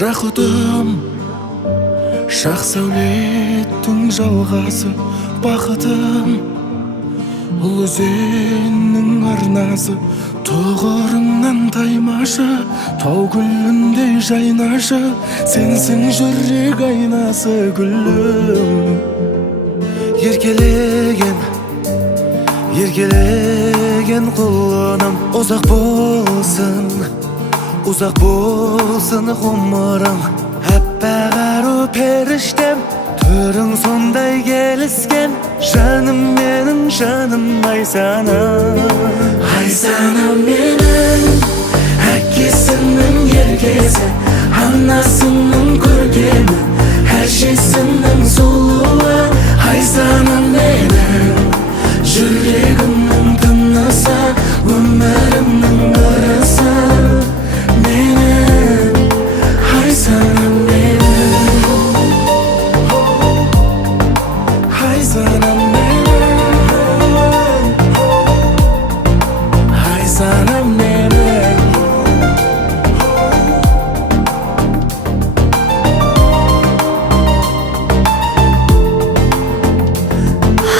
жақұтым, шақ сәулеттің жалғасы, бақытым, ұл өзеннің арнасы, тұғырыңнан таймашы, тау гүліндей жайнашы, сенсің жүрек айнасы гүлім. Еркелеген құлыным, ұзақ болсын ғұмырың. Әппақ ару періштем, түрің сондай келіскен, жаным менің, жаным Айсанам. Айсанам менің, әкесінің еркесі, анасының көркемі, әжесінің сұлуы. Айсанам менің, жүрегімнің тынысы, өмірімнің ырысы. Менің Айсанам менің, Айсанам менің, Айсанам менің.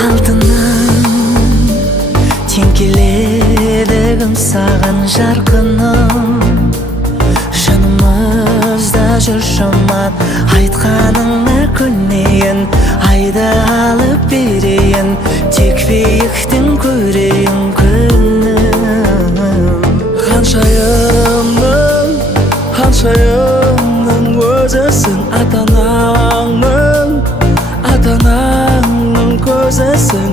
Алтыным, тең келеді кім саған жарқыным. Жанымызда жүр жаман, айтқаныңа көнейін, айды алып берейін, тек биіктен көрейін күнім. Ханшайымның өзісің, ата-анаңның көзісің.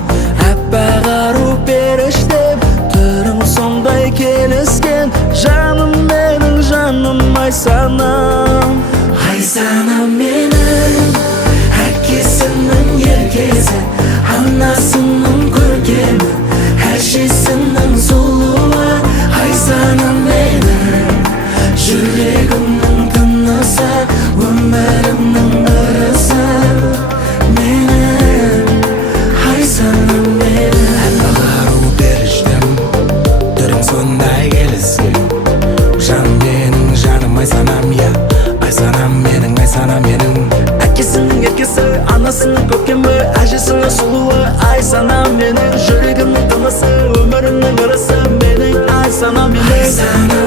Әппақ ару періштем, түрің сондай келіскен, жаным менің, жаным Айсанам. Айсанам менің, әкесінің еркесі, анасының көркемі, әжесінің сұлуы. Айсанам менің, жүрегімнің тынысы, өмірімнің ырысы. Менің Айсанам менің. Әппақ ару періштем, түрің сондай келіскен, жаным менің, жаным Айсанам. Айсанам менің, Айсанам менің. Әкесінің еркесі, анасының көркемі, әжесінің сұлуы. Айсанам менің, жүрегімнің тынысы, өмірімнің ырысы. Менің Айсанам менің.